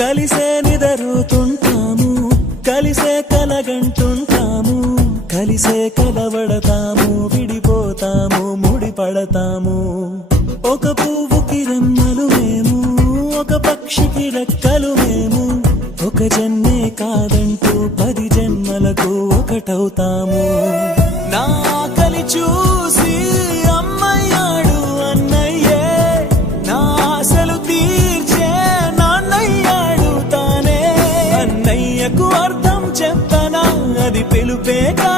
కలిసే నిదరుతుంటాము, కలిసే కలగంటుంటాము, కలిసే కలవడతాము, విడిపోతాము, ముడిపడతాము. ఒక పువ్వుకి రెమ్మలు మేము, ఒక పక్షికి రెక్కలు మేము, ఒక జన్మే కాదంటూ 10 జన్మలకు ఒకటవుతాము. నా కలి చూసి అమ్మయ్యాడు అన్నయ్యే, నా ఆశలు తీర్చే నాన్నయ్యాడు తానే. అన్నయ్యకు అర్థం చెప్పనా, అది పిలుపే కా